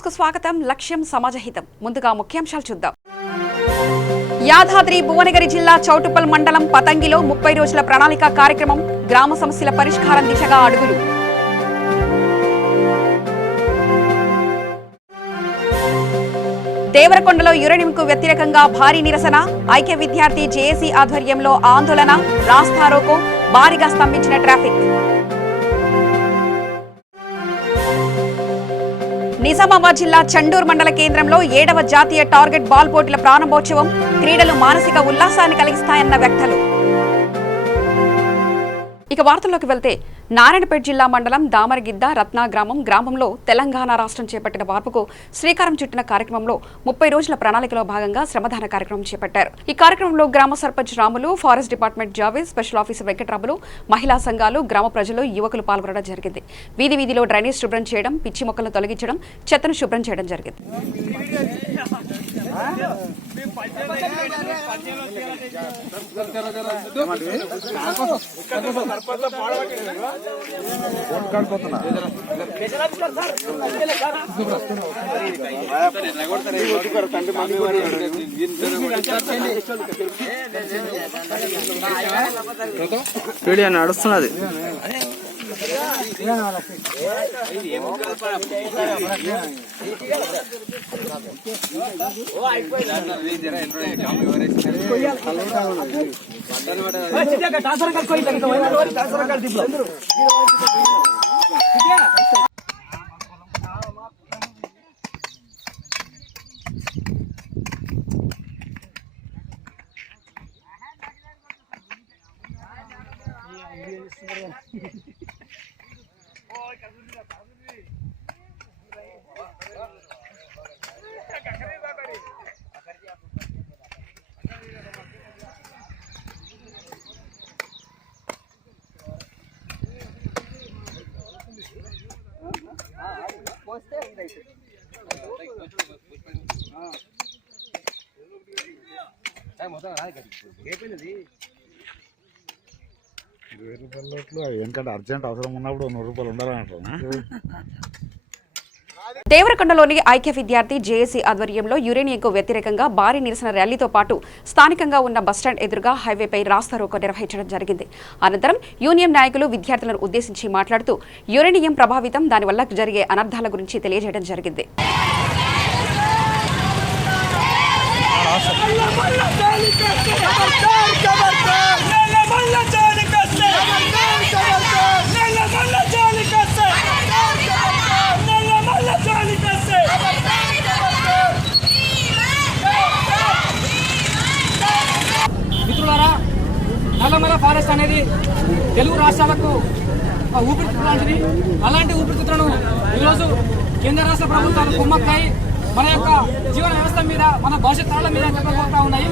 News కు స్వాగతం. లక్ష్యం సమాజహితం. ముందుగా ముఖ్యాంశాలు చూద్దాం. యాదాద్రి భువనగిరి జిల్లా చౌటుప్పల్ మండలం పతంగిలో 30 రోజుల ప్రణాళిక కార్యక్రమం. గ్రామ సమస్యల పరిష్కారం దిశగా అడుగులు. దేవరకొండలో యురేనియంకు వ్యతిరేకంగా భారీ నిరసన. ఐక్య విద్యార్థి జేఏసీ ఆధ్వర్యంలో ఆందోళన. రాస్తారోకో భారీగా స్తంభించిన ట్రాఫిక్. నిజామాబాద్ జిల్లా చండూర్ మండల కేంద్రంలో 7వ జాతీయ టార్గెట్ బాల్ పోటీల ప్రారంభోత్సవం. క్రీడలు మానసిక ఉల్లాసాన్ని కలిగిస్తాయన్న వ్యాఖ్యలు. ఇక వార్తల్లోకి వెళ్తే, నారాయణపేట జిల్లా మండలం దామరగిద్ద రత్నా గ్రామంలో తెలంగాణ రాష్ట్రం చేపట్టిన మార్పుకు శ్రీకారం చుట్టిన కార్యక్రమంలో 30 రోజుల ప్రణాళికలో భాగంగా శ్రమదాన కార్యక్రమం చేపట్టారు. ఈ కార్యక్రమంలో గ్రామ sarpanch Ramulu, forest department Javed, special officer Venkataramulu, మహిళా సంఘాలు, గ్రామ ప్రజలు, యువకులు పాల్గొనడం జరిగింది. వీధిలో డ్రైనేజ్ శుభ్రం చేయడం, పిచ్చి మొక్కలను తొలగించడం, చెత్తను శుభ్రం చేయడం జరిగింది. నడుస్తున్నది. ఎందుకంటే అర్జెంట్ అవసరం ఉన్నప్పుడు 100 రూపాయలు ఉండాలంటున్నా. దేవరకొండలోని ఐక్య విద్యార్థి జేఏసీ ఆధ్వర్యంలో యురేనియంకు వ్యతిరేకంగా భారీ నిరసన ర్యాలీతో పాటు స్థానికంగా ఉన్న బస్టాండ్ ఎదురుగా హైవేపై రాస్తారోకో నిర్వహించడం జరిగింది. అనంతరం యూనియన్ నాయకులు విద్యార్థులను ఉద్దేశించి మాట్లాడుతూ యురేనియం ప్రభావితం, దానివల్ల జరిగే అనర్థాల గురించి తెలియజేయడం జరిగింది. మిత్రులారా, నల్లమల ఫారెస్ట్ అనేది తెలుగు రాష్ట్రాలకు ఊపిరితిత్తు లాంటిది. అలాంటి ఊపిరితిత్తులను ఈరోజు కేంద్ర రాష్ట్ర ప్రభుత్వాలు కుమ్మక్కై మన యొక్క జీవన వ్యవస్థ మీద, మన భవిష్యత్ తరాల మీద చెప్పబోతా ఉన్నాయి.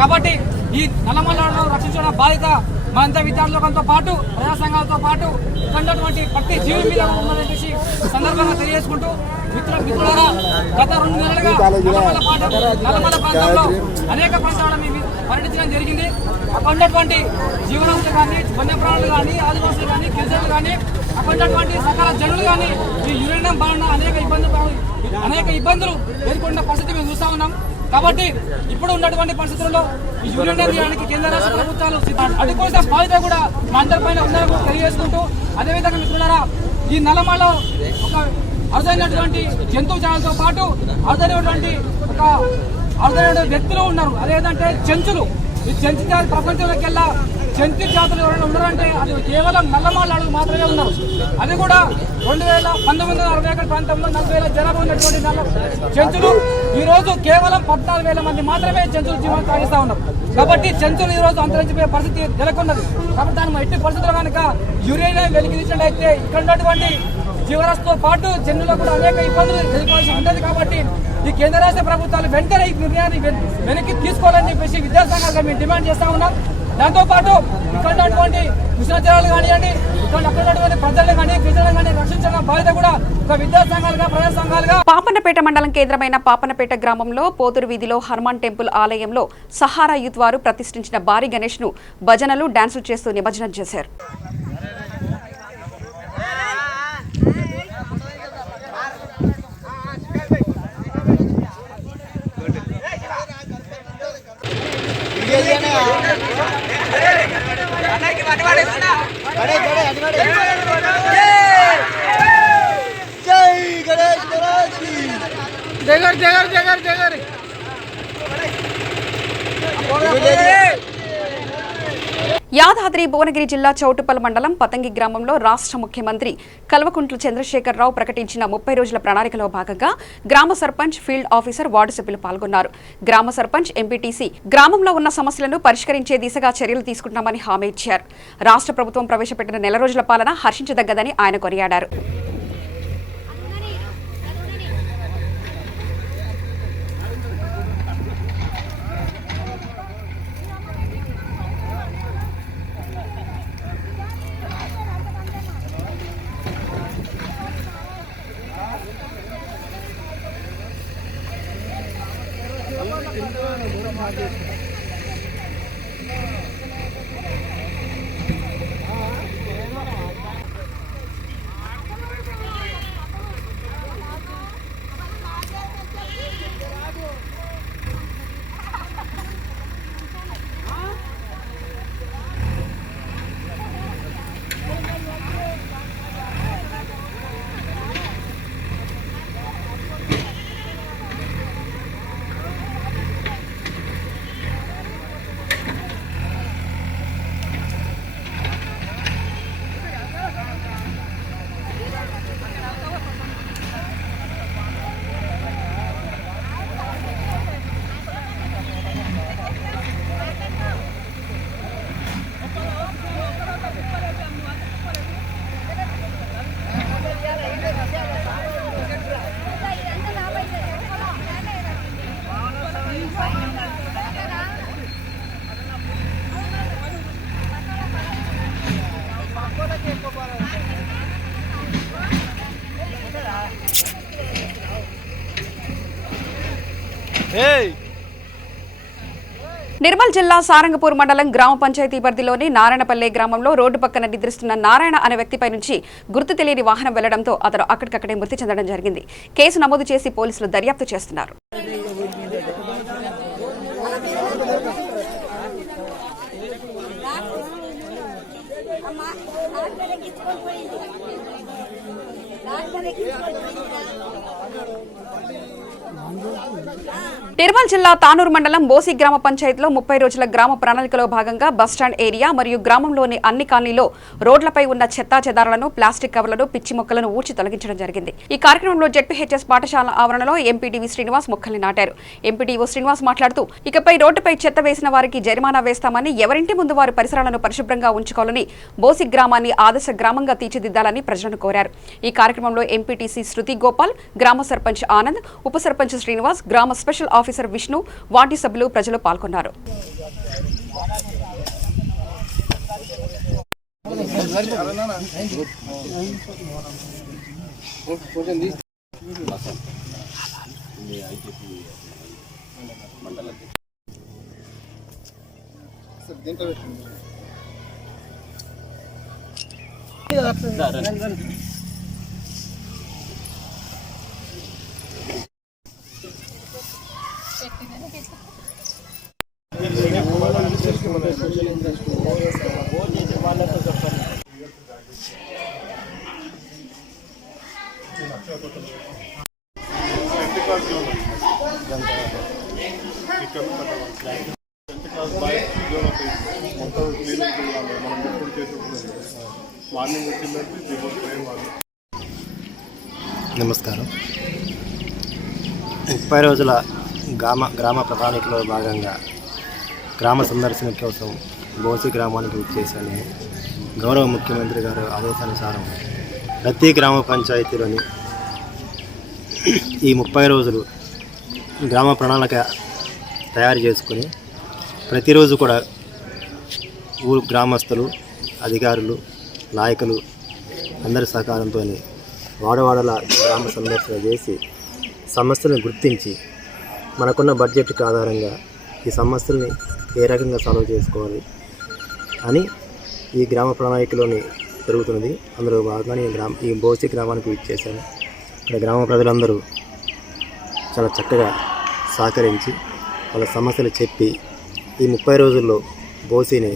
కాబట్టి ఈ నల్లమలను రక్షించడం బాధ్యత మనంతా విద్యార్థులతో పాటు, ప్రజా సంఘాలతో పాటు ఉన్నటువంటి ప్రతి జీవి మీద ఉందని చెప్పేసి సందర్భంగా తెలియజేసుకుంటూ, మిత్రులారా, గత 2 నెలలుగా నల్లమల ప్రాంతంలో అనేక ప్రాంతాలను పర్యటించడం జరిగింది. అక్కడ ఉన్నటువంటి జీవనస్తులు కానీ, వన్యప్రాణులు కానీ, ఆదివాసులు కానీ, గిరిజనులు కానీ, అక్కడ ఉన్నటువంటి సకల జనులు కానీ ఈ యురేనియం బారిన అనేక ఇబ్బందులు ఎదుర్కొన్న పరిస్థితి మేము చూస్తా ఉన్నాం. కాబట్టి ఇప్పుడు ఉన్నటువంటి పరిస్థితుల్లో ఈ యురేనియం తీయడానికి కేంద్ర రాష్ట్ర ప్రభుత్వాలు అడ్డుకోవాల్సిన బాధ్యత కూడా మా అందరిపైన ఉందని తెలియజేసుకుంటూ, అదేవిధంగా మిత్రులారా, ఈ నల్లమలలో ఒక అరుదైనటువంటి జంతువు జాతులతో పాటు అరుదైనటువంటి వ్యక్తులు ఉన్నారు. అదేంటంటే చెంచులు. ఈ చెంచు జాతి ప్రపంచంలోకెల్లా చెంచు జాతులు ఎవరైనా ఉన్నారంటే అది కేవలం నల్లమల మాత్రమే ఉన్నారు. అది కూడా 1960 ప్రాంతంలో 40,000 జనాభా ఉన్నటువంటి చెంచులు ఈ రోజు కేవలం 14,000 మంది మాత్రమే చెంచులు జీవనం సాగిస్తా ఉన్నారు. కాబట్టి చెంచులు ఈ రోజు అంతరించిపోయే పరిస్థితి నెలకొన్నది. కాబట్టి దాని ఎట్టి పరిస్థితుల్లో కనుక యురేనియం వెలిగించినట్లయితే ఇక్కడ ఉన్నటువంటి జీవరాశితో పాటు జనులకు కూడా అనేక ఇబ్బందులు ఎదుర్కోవాల్సి ఉంటుంది. కాబట్టి ఈ కేంద్ర రాష్ట్ర ప్రభుత్వాలు వెంటనే ఈ నిర్ణయాన్ని వెనక్కి తీసుకోవాలని చెప్పేసి విద్యాసంఘాలుగా మేము డిమాండ్ చేస్తా ఉన్నాం. దాంతోపాటు ఇక్కడ ఉన్నటువంటి విశ్వవిద్యాలయాలు కానివ్వండి, ఇక్కడ ఉన్నటువంటి ప్రజలను కానీ, గిరిజనులను కానీ రక్షించడం బాధ్యత కూడా ఒక విద్యాసంఘాలుగా, ప్రజా సంఘాలుగా. పాపన్నపేట మండలం కేంద్రమైన పాపన్నపేట గ్రామంలో పోతురు వీధిలో హనుమాన్ టెంపుల్ ఆలయంలో సహారా యూత్ వారు ప్రతిష్ఠించిన భారీ గణేష్ ను భజనలు, డాన్సులు చేస్తూ నిమజ్జనం చేశారు. యాదాద్రి భువనగిరి జిల్లా చౌటుప్పల్ మండలం పతంగి గ్రామంలో రాష్ట్ర ముఖ్యమంత్రి కల్వకుంట్ల చంద్రశేఖరరావు ప్రకటించిన 30 రోజుల ప్రణాళికలో భాగంగా గ్రామ సర్పంచ్, ఫీల్డ్ ఆఫీసర్, వార్డు సభ్యులు పాల్గొన్నారు. గ్రామ సర్పంచ్, ఎంపీటీసీ గ్రామంలో ఉన్న సమస్యలను పరిష్కరించే దిశగా చర్యలు తీసుకుంటామని హామీ ఇచ్చారు. రాష్ట్ర ప్రభుత్వం ప్రవేశపెట్టిన నెల రోజుల పాలన హర్షించదగ్గదని ఆయన కొనియాడారు. నిర్మల్ జిల్లా సారంగపూర్ మండలం గ్రామ పంచాయతీ పరిధిలోని నారాయణపల్లె గ్రామంలో రోడ్డు పక్కన నిద్రిస్తున్న నారాయణ అనే వ్యక్తిపై నుంచి గుర్తు తెలియని వాహనం వెళ్లడంతో అతను అక్కడికక్కడే మృతి చెందడం జరిగింది. కేసు నమోదు చేసి పోలీసులు దర్యాప్తు చేస్తున్నారు. నిర్మల్ జిల్లా తానూరు మండలం బోసి గ్రామ పంచాయతీలో 30 రోజుల గ్రామ ప్రణాళికలో భాగంగా బస్టాండ్ ఏరియా మరియు గ్రామంలోని అన్ని కాలనీలో రోడ్లపై ఉన్న చెత్తా చెదారాలను, ప్లాస్టిక్ కవర్లను, పిచ్చి మొక్కలను ఊడ్చి తొలగించడం జరిగింది. ఈ కార్యక్రమంలో జెడ్పీహెచ్ఎస్ పాఠశాల ఆవరణలో ఎంపీడీవీ శ్రీనివాస్ మొక్కల్ని నాటారు. ఎంపీడీఓ శ్రీనివాస్ మాట్లాడుతూ, ఇకపై రోడ్డుపై చెత్త వేసిన వారికి జరిమానా వేస్తామని, ఎవరింటి ముందు వారి పరిసరాలను పరిశుభ్రంగా ఉంచుకోవాలని, బోసి గ్రామాన్ని ఆదర్శ గ్రామంగా తీర్చిదిద్దాలని ప్రజలను కోరారు. ఈ కార్యక్రమంలో ఎంపీటీసీ శృతి గోపాల్, గ్రామ సర్పంచ్ ఆనంద్, ఉప సర్పంచ్ శ్రీనివాస్, గ్రామ స్పెషల్ ఆఫీసర్ విష్ణు, వార్డు సభ్యులు, ప్రజలు పాల్గొన్నారు. నమస్కారం. 30 రోజుల గ్రామ ప్రణాళికలో భాగంగా గ్రామ సందర్శన కోసం బోసి గ్రామానికి వచ్చేసాను. గౌరవ ముఖ్యమంత్రి గారు ఆదేశానుసారం ప్రతి గ్రామ పంచాయతీలోని ఈ 30 రోజులు గ్రామ ప్రణాళిక తయారు చేసుకొని ప్రతిరోజు కూడా ఊరు గ్రామస్తులు, అధికారులు, నాయకులు అందరి సహకారంతో వాడవాడల గ్రామ సందర్శన చేసి సమస్యలను గుర్తించి మనకున్న బడ్జెట్కి ఆధారంగా ఈ సమస్యల్ని ఏ రకంగా సాల్వ్ చేసుకోవాలి అని ఈ గ్రామ ప్రణాళికలోని జరుగుతున్నది. అందులో భాగంగా ఈ బోసి గ్రామానికి ఇచ్చేశాను. ఇక్కడ గ్రామ ప్రజలందరూ చాలా చక్కగా సహకరించి వాళ్ళ సమస్యలు చెప్పి ఈ 30 రోజుల్లో బోసిని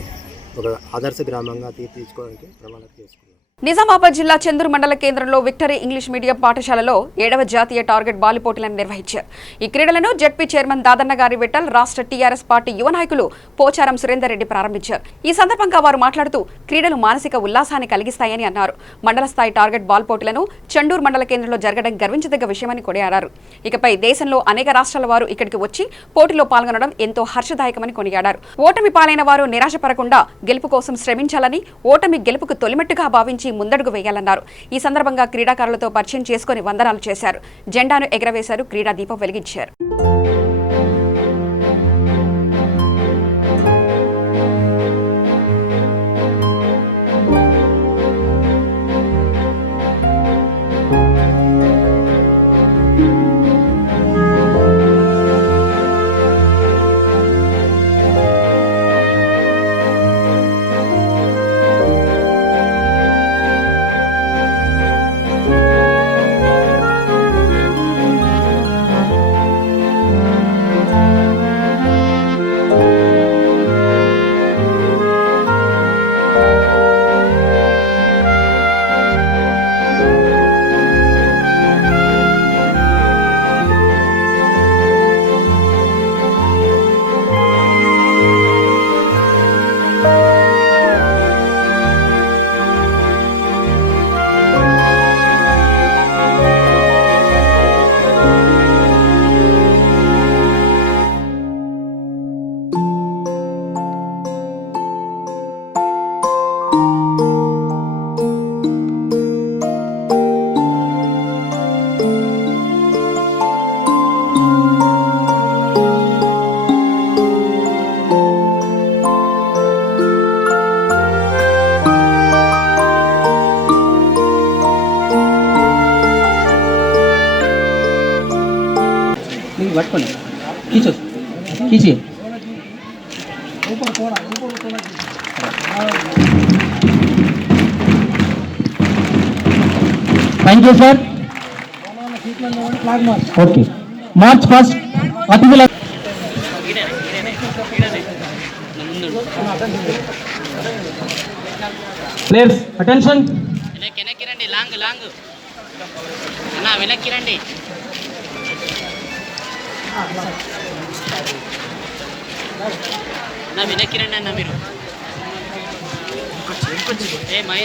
ఒక ఆదర్శ గ్రామంగా తీర్చిదిద్దుకోవడానికి ప్రణాళిక చేసుకున్నాం. నిజామాబాద్ జిల్లా చందూరు మండల కేంద్రంలో విక్టరీ ఇంగ్లీష్ మీడియం పాఠశాలలో 7వ జాతీయ టార్గెట్ బాల్ పోటీలను నిర్వహించారు. ఈ క్రీడలను జెడ్పీ చైర్మన్ దాదన్న గారి విఠల్, రాష్ట్ర టీఆర్ఎస్ పార్టీ యువ నాయకులు పోచారం సురేందర్ రెడ్డి ప్రారంభించారు. ఈ సందర్భంగా వారు మాట్లాడుతూ క్రీడలు మానసిక ఉల్లాసాన్ని కలిగిస్తాయని అన్నారు. మండల స్థాయి టార్గెట్ బాల్ పోటీలను చండూరు మండల కేంద్రంలో జరగడం గర్వించదగ్గ విషయమని కొనియాడారు. ఇకపై దేశంలో అనేక రాష్ట్రాల వారు ఇక్కడికి వచ్చి పోటీలో పాల్గొనడం ఎంతో హర్షదాయకమని కొనియాడారు. ఓటమి పాలైన వారు నిరాశపడకుండా గెలుపు కోసం శ్రమించాలని, ఓటమి గెలుపుకు తొలిమెట్టుగా భావించి ముందడుగు వేయాలన్నారు. ఈ సందర్భంగా క్రీడాకారులతో పరిచయం చేసుకుని వందనాలు చేశారు. జెండాను ఎగరవేశారు. క్రీడా దీపం వెలిగించారు. పట్టుకోండి, खींचिए. Thank you sir. Okay, march first अतिथुल प्लेयर्स अटेंशन. వెనక్కి రండి, లాంగ్ లాంగ్ అన్న, వెనక్కి రండి. అన్న వెనక్కి రండి అన్న, మీరు ఏ మనీ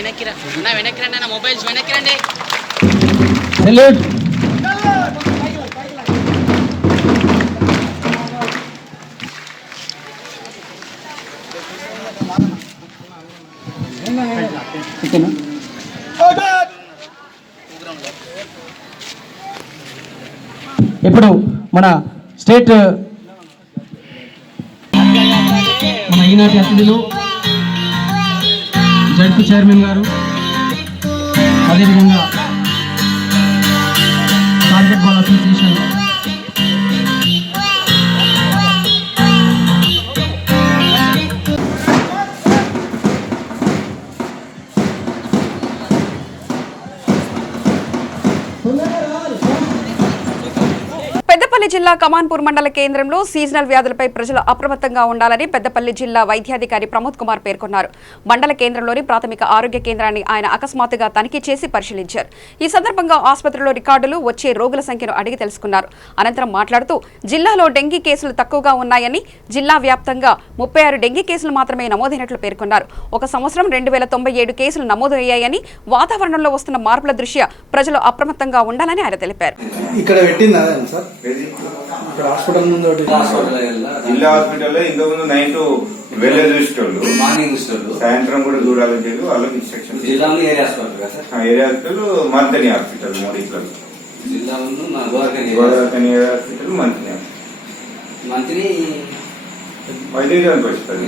వెనక్కి రా అన్న, వెనక్కి రండి అన్న, మొబైల్స్ వెనక్కి రండి. సెల్యూట్. ఇప్పుడు మన స్టేట్ మన ఈనాటి అతిథులు జడ్పీ చైర్మన్ గారు, అదేవిధంగా టార్గెట్ బాల్ అసోసియేషన్ పెద్దపల్లి జిల్లా కమాన్పూర్ మండల కేంద్రంలో సీజనల్ వ్యాధులపై ప్రజలు అప్రమత్తంగా ఉండాలని పెద్దపల్లి జిల్లా వైద్యాధికారి ప్రమోద్ కుమార్ పేర్కొన్నారు. మండల కేంద్రంలోని ప్రాథమిక ఆరోగ్య కేంద్రాన్ని ఆయన అకస్మాత్తుగా తనిఖీ చేసి పరిశీలించారు. ఈ సందర్భంగా ఆసుపత్రిలో రికార్డులు, వచ్చే రోగుల సంఖ్యను అడిగి తెలుసుకున్నారు. అనంతరం మాట్లాడుతూ జిల్లాలో డెంగీ కేసులు తక్కువగా ఉన్నాయని, జిల్లా వ్యాప్తంగా 36 డెంగీ కేసులు మాత్రమే నమోదైనట్లు పేర్కొన్నారు. ఒక సంవత్సరం 2097 కేసులు నమోదు అయ్యాయని, వాతావరణంలో వస్తున్న మార్పుల దృష్ట్యా ప్రజలు అప్రమత్తంగా ఉండాలని ఆయన తెలిపారు. ఇక్కడ పెట్టిందా సార్? ఇక్కడ హాస్పిటల్ ముందు జిల్లా హాస్పిటల్లో ఇంతకుముందు 9 to 12 చూసేటోళ్ళు, మార్నింగ్ సాయంత్రం కూడా చూడాలని చెప్పి వాళ్ళకి ఇన్స్ట్రక్షన్. జిల్లాలో ఏరియా హాస్పిటల్ కదా sir? Area hospital, Manthani hospital, మూడిట్లో జిల్లా గోదావరి ఏరియా హాస్పిటల్, మంతని మంత్రి వైద్యానికి వస్తుంది.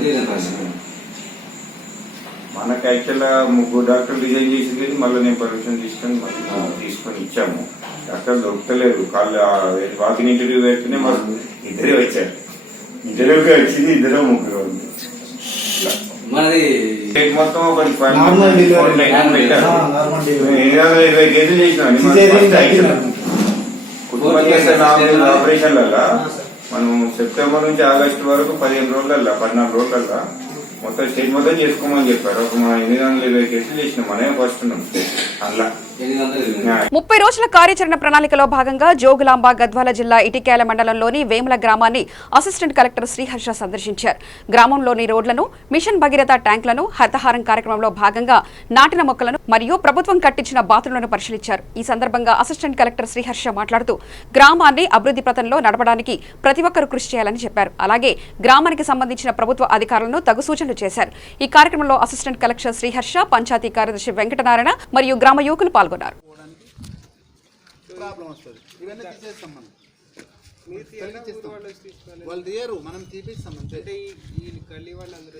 మనకు యాక్చువల్గా 3 డాక్టర్లు రిజైన్ చేసింది, మళ్ళీ నేను పర్మిషన్ తీసుకొని ఇచ్చాము. డాక్టర్ దొరకలేదు, కాళ్ళు వాకింగ్ ఇంటర్వ్యూ పెడితేనే మాకు ఇద్దరే వచ్చారు. ఇద్దరు వచ్చింది, 2 3 ఉంది. మొత్తం ఒకటి 20 కేసులు చేసినాం. ఆపరేషన్లల్లా మనం సెప్టెంబర్ నుంచి ఆగస్టు వరకు 15 రోజులల్లా 14 రోజులల్లా మొత్తం స్టేట్ మొత్తం చేసుకోమని చెప్పారు. ఒక మన 820 కేసులు చేసినాం, మనమే ఫస్ట్ ఉన్నాం అందులో. 30 రోజుల కార్యాచరణ ప్రణాళికలో భాగంగా జోగులాంబ గద్వాల జిల్లా ఇటిక్యాల మండలంలోని వేముల గ్రామాన్ని అసిస్టెంట్ కలెక్టర్ శ్రీహర్ష సందర్శించారు. గ్రామంలోని రోడ్లను, మిషన్ భగీరథ ట్యాంకులను, హరితహారం కార్యక్రమంలో భాగంగా నాటిన మొక్కలను మరియు ప్రభుత్వం కట్టించిన బాతులను పరిశీలించారు. ఈ సందర్భంగా అసిస్టెంట్ కలెక్టర్ శ్రీహర్ష మాట్లాడుతూ గ్రామాన్ని అభివృద్ధి పథంలో నడపడానికి ప్రతి ఒక్కరూ కృషి చేయాలని చెప్పారు. అలాగే గ్రామానికి సంబంధించిన ప్రభుత్వ అధికారులను తగు సూచనలు చేశారు. ఈ కార్యక్రమంలో అసిస్టెంట్ కలెక్టర్ శ్రీహర్ష, పంచాయతీ కార్యదర్శి వెంకటనారాయణ మరియు గ్రామ యువకులు పాల్గొన్నారు. వాళ్ళు తీయరు, మనం తీపిస్తాం అంతే.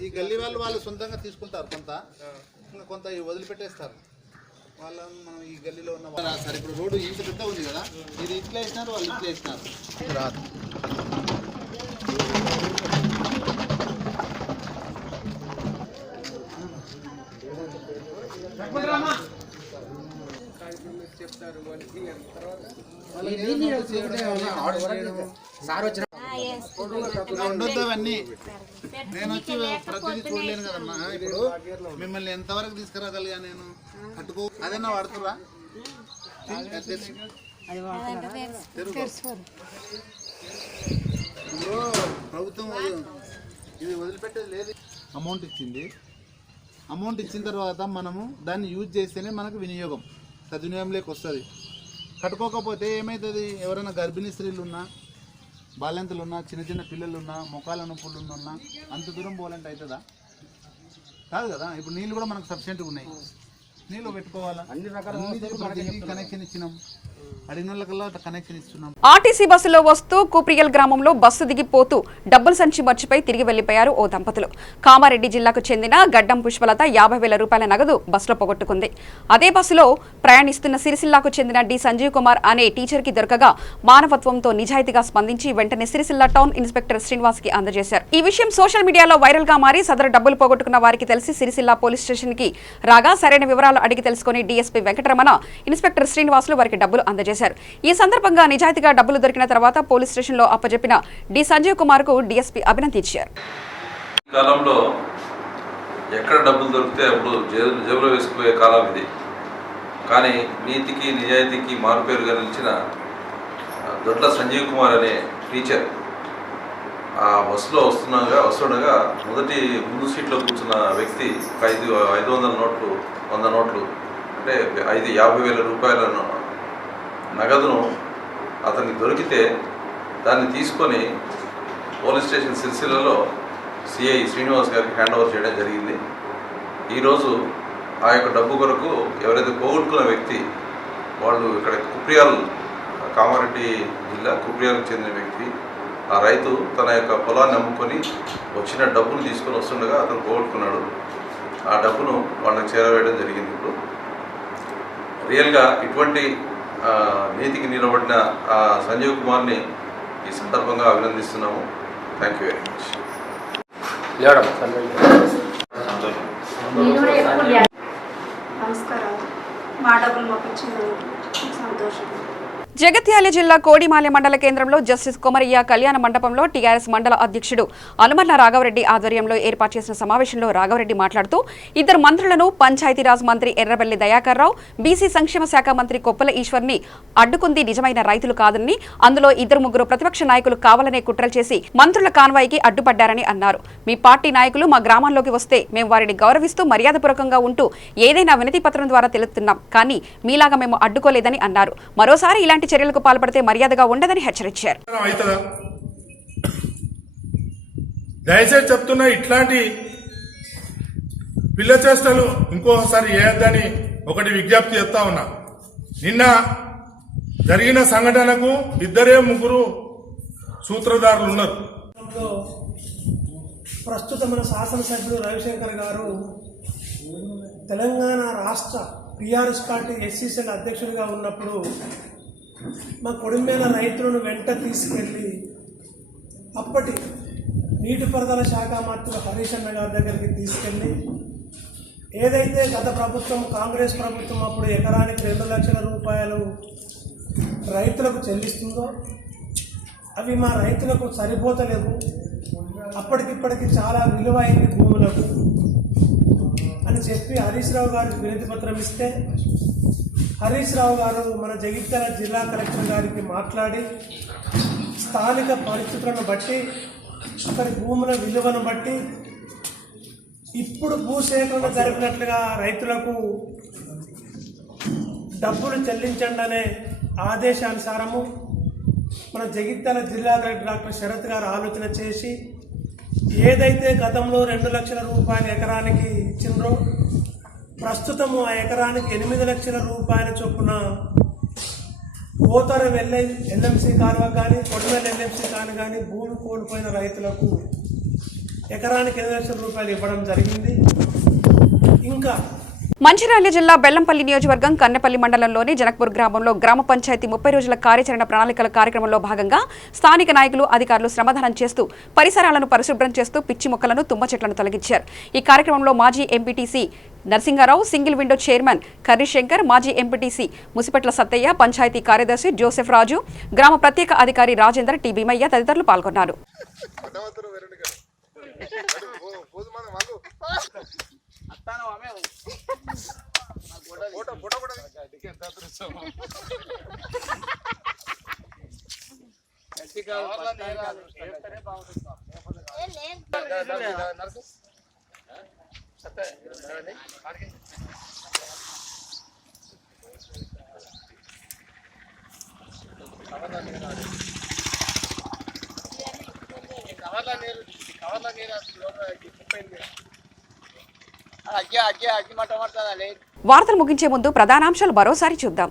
ఈ గల్లీ వాళ్ళు సొంతంగా తీసుకుంటారు, కొంత వదిలిపెట్టేస్తారు. వాళ్ళని మనం ఈ గల్లీలో ఉన్న సరే ఇప్పుడు రోడ్డు ఇంత పెద్ద ఉంది కదా, ఇది ఇట్లా వేసినారు, వాళ్ళు ఇట్లా వేసినారు. రాదు ఉండొద్దు అవన్నీ. నేను వచ్చి ప్రతిదీ చూడలేను కదమ్మా. ఇప్పుడు మిమ్మల్ని ఎంతవరకు తీసుకురాగలిగా నేను కట్టుకో అదన్నా వాడుతురా ప్రభుత్వం ఇది వదిలిపెట్టేది లేదు. అమౌంట్ ఇచ్చిన తర్వాత మనము దాన్ని యూజ్ చేస్తేనే మనకు వినియోగం, సద్వినియోగంలోకి వస్తుంది. కట్టుకోకపోతే ఏమవుతుంది? ఎవరైనా గర్భిణీ స్త్రీలు ఉన్నా, బాల్యంతులు ఉన్నా, చిన్న చిన్న పిల్లలు ఉన్నా, మొఖాల నొప్పులు ఉన్నా అంత దూరం పోవాలంటే అవుతుందా? కాదు కదా. ఇప్పుడు నీళ్ళు కూడా మనకు సఫిషియెంట్గా ఉన్నాయి, నీళ్ళు పెట్టుకోవాలా. అన్ని కనెక్షన్ ఇచ్చినాం, అడిగిన వాళ్ళకల్లా కనెక్షన్ ఇస్తున్నాం. ఆర్టీసీ బస్సులో వస్తూ కుప్రియల్ గ్రామంలో బస్సు దిగిపోతూ డబ్బుల సంచి మర్చిపోయి తిరిగి వెళ్లిపోయారు ఓ దంపతులు. కామారెడ్డి జిల్లాకు చెందిన గడ్డం పుష్పలత 50,000 రూపాయల నగదు బస్సులో పోగొట్టుకుంది. అదే బస్సులో ప్రయాణిస్తున్న సిరిసిల్లాకు చెందిన డి సంజీవ్ కుమార్ అనే టీచర్ కి దొరకగా మానవత్వంతో నిజాయితీగా స్పందించి వెంటనే సిరిసిల్ల టౌన్ ఇన్స్పెక్టర్ శ్రీనివాస్ కి అందజేశారు. ఈ విషయం సోషల్ మీడియాలో వైరల్ గా మారి సదరు డబ్బులు పోగొట్టుకున్న వారికి తెలిసి సిరిసిల్ల పోలీస్ స్టేషన్ కి రాగా సరైన వివరాలు అడిగి తెలుసుకుని డీఎస్పీ వెంకటరమణ, ఇన్స్పెక్టర్ శ్రీనివాసులు వారికి డబ్బులు అందజేశారు. ఈ సందర్భంగా నిజాయితీగా డబ్బులు దొరికిన తర్వాత పోలీస్ స్టేషన్ లో అప్పజెప్పిన డి సంజీవ్ కుమార్ కు డీఎస్పీ అభినందించారు. కాలంలో ఎక్కడ డబ్బులు దొరికితే అప్పుడు జేబులో వేసుకుపోయే కాలం ఇది. కానీ నీతికి నిజాయితీకి మారుపేరుగా నిలిచిన దొడ్ల సంజీవ్ కుమార్ అనే టీచర్ ఆ బస్సులో వస్తుండగా ముందు సీట్లో కూర్చున్న వ్యక్తి 500 నోట్లు, 100 నోట్లు అంటే 50,000 రూపాయల నగదును అతనికి దొరికితే దాన్ని తీసుకొని పోలీస్ స్టేషన్ సిరిసిల్లలో సిఐ శ్రీనివాస్ గారికి హ్యాండ్ ఓవర్ చేయడం జరిగింది. ఈరోజు ఆ యొక్క డబ్బు కొరకు ఎవరైతే పోగొట్టుకున్న వ్యక్తి, వాళ్ళు ఇక్కడ కుప్రియాల్, కామారెడ్డి జిల్లా కుప్రియాలకు చెందిన వ్యక్తి, ఆ రైతు తన యొక్క పొలాన్ని అమ్ముకొని వచ్చిన డబ్బును తీసుకొని వస్తుండగా అతను పోగొట్టుకున్నాడు. ఆ డబ్బును వాళ్ళకి చేరవేయడం జరిగింది. ఇప్పుడు రియల్గా ఇటువంటి నీతికి నిలబడిన సంజీవ్ కుమార్ని ఈ సందర్భంగా అభినందిస్తున్నాము. Thank you very much. నమస్కారం. మా డబ్బులు మాకు ఇచ్చినందుకు సంతోషం. జగిత్యాల జిల్లా కోడిమాలె మండల కేంద్రంలో జస్టిస్ కొమరయ్య కళ్యాణ మండపంలో టీఆర్ఎస్ మండల అధ్యక్షుడు అనుమర్ల రాఘవరెడ్డి ఆధ్వర్యంలో ఏర్పాటు చేసిన సమావేశంలో రాఘవరెడ్డి మాట్లాడుతూ ఇద్దరు మంత్రులను పంచాయతీరాజ్ మంత్రి ఎర్రబెల్లి దయాకర్ రావు, బీసీ సంక్షేమ శాఖ మంత్రి కొప్పుల ఈశ్వర్ని అడ్డుకుంది నిజమైన రైతులు కాదని, అందులో 2-3 ప్రతిపక్ష నాయకులు కావాలనే కుట్రలు చేసి మంత్రుల కాన్వాయ్కి అడ్డుపడ్డారని అన్నారు. మీ పార్టీ నాయకులు మా గ్రామాల్లోకి వస్తే మేము వారిని గౌరవిస్తూ మర్యాదపూర్వకంగా ఉంటూ ఏదైనా వినతి పత్రం ద్వారా తెలుపుతున్నాం, కానీ మీలాగా మేము అడ్డుకోలేదని అన్నారు. మరోసారి ఇలాంటి చర్యలకు పాల్పడితే మర్యాదగా ఉండదని హెచ్చరించారు. దయచేసి చెప్తున్నా, ఇట్లాంటి పిల్ల చేష్టలు ఇంకోసారి చేయొద్దని ఒకటి విజ్ఞప్తి చేస్తా ఉన్నా. నిన్న జరిగిన సంఘటనకు 2-3 సూత్రధారులు ఉన్నారు. ప్రస్తుత మన శాసనసభ్యుడు రవిశంకర్ గారు తెలంగాణ రాష్ట్ర టీఆర్ఎస్ పార్టీ ఎస్సీసీల అధ్యక్షుడిగా ఉన్నప్పుడు మా కొడిమేల రైతులను వెంట తీసుకెళ్ళి అప్పటి నీటిపారుదల శాఖ మంత్రి హరీష్ అన్న గారి దగ్గరికి తీసుకెళ్ళి ఏదైతే గత ప్రభుత్వం కాంగ్రెస్ ప్రభుత్వం అప్పుడు ఎకరానికి 2 లక్షల రూపాయలు రైతులకు చెల్లిస్తుందో అవి మా రైతులకు సరిపోతలేవు, అప్పటికిప్పటికి చాలా విలువైంది భూములకు అని చెప్పి హరీష్ రావు గారికి వినతి పత్రం ఇస్తే హరీష్ రావు గారు మన జగిత్యాల జిల్లా కలెక్టర్ గారికి మాట్లాడి స్థానిక పరిస్థితులను బట్టి అక్కడి భూముల విలువను బట్టి ఇప్పుడు భూసేకరణ జరిపినట్లుగా రైతులకు డబ్బులు చెల్లించండి అనే ఆదేశానుసారము మన జగిత్యాల జిల్లా కలెక్టర్ డాక్టర్ శరత్ గారు ఆలోచన చేసి ఏదైతే గతంలో 2 లక్షల రూపాయలు ఎకరానికి ఇచ్చిండ్రో ప్రస్తుతము ఆ ఎకరానికి 8 లక్షల రూపాయల చొప్పున పోతర వెళ్ళే ఎల్ఎంసీ కాలువ కానీ కొడవెల్ ఎల్ఎంసీ కాని కానీ భూమి కోల్పోయిన రైతులకు ఎకరానికి 8 లక్షల రూపాయలు ఇవ్వడం జరిగింది. ఇంకా మంచిర్యాల జిల్లా బెల్లంపల్లి నియోజకవర్గం కన్నెపల్లి మండలంలోని జనక్పూర్ గ్రామంలో గ్రామ పంచాయతీ 30 రోజుల కార్యాచరణ ప్రణాళికల కార్యక్రమంలో భాగంగా స్థానిక నాయకులు అధికారులు శ్రమదానం చేస్తూ పరిసరాలను పరిశుభ్రం చేస్తూ పిచ్చి మొక్కలను తుమ్మ చెట్లను తొలగించారు. ఈ కార్యక్రమంలో మాజీ MPTC Narasingarao, single window chairman Karrishankar, మాజీ ఎంపీటీసీ ముసిపెట్ల సత్తయ్య, పంచాయతీ కార్యదర్శి జోసెఫ్ రాజు, గ్రామ ప్రత్యేక అధికారి రాజేందర్, టి భీమయ్య తదితరులు పాల్గొన్నారు. వార్తలు ముగించే ముందు ప్రధానాంశాలు మరోసారి చూద్దాం.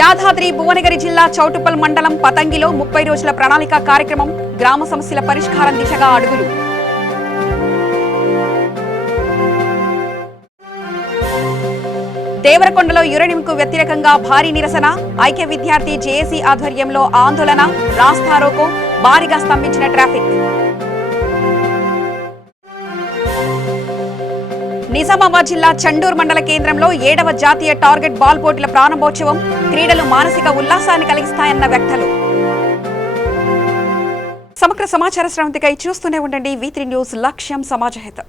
యాదాద్రి భువనగిరి జిల్లా చౌటుప్పల్ మండలం పతంగిలో 30 రోజుల ప్రణాళిక కార్యక్రమం, గ్రామ సమస్యల పరిష్కారం దిశగా అడుగులు. దేవరకొండలో యురేనియంకు వ్యతిరేకంగా భారీ నిరసన, ఐక్య విద్యార్థి జేఏసీ ఆధ్వర్యంలో ఆందోళన, రాస్తారోకో, భారీగా స్తంభించిన ట్రాఫిక్. నిజామాబాద్ జిల్లా చండూర్ మండల కేంద్రంలో 7వ జాతీయ టార్గెట్ బాల్ పోటీల ప్రారంభోత్సవం, క్రీడలు మానసిక ఉల్లాసాన్ని కలిగిస్తాయన్న వ్యాఖ్యలు. సమగ్ర సమాచార శ్రవంతికై చూస్తూనే ఉండండి V3 న్యూస్, లక్ష్యం సమాజహితం.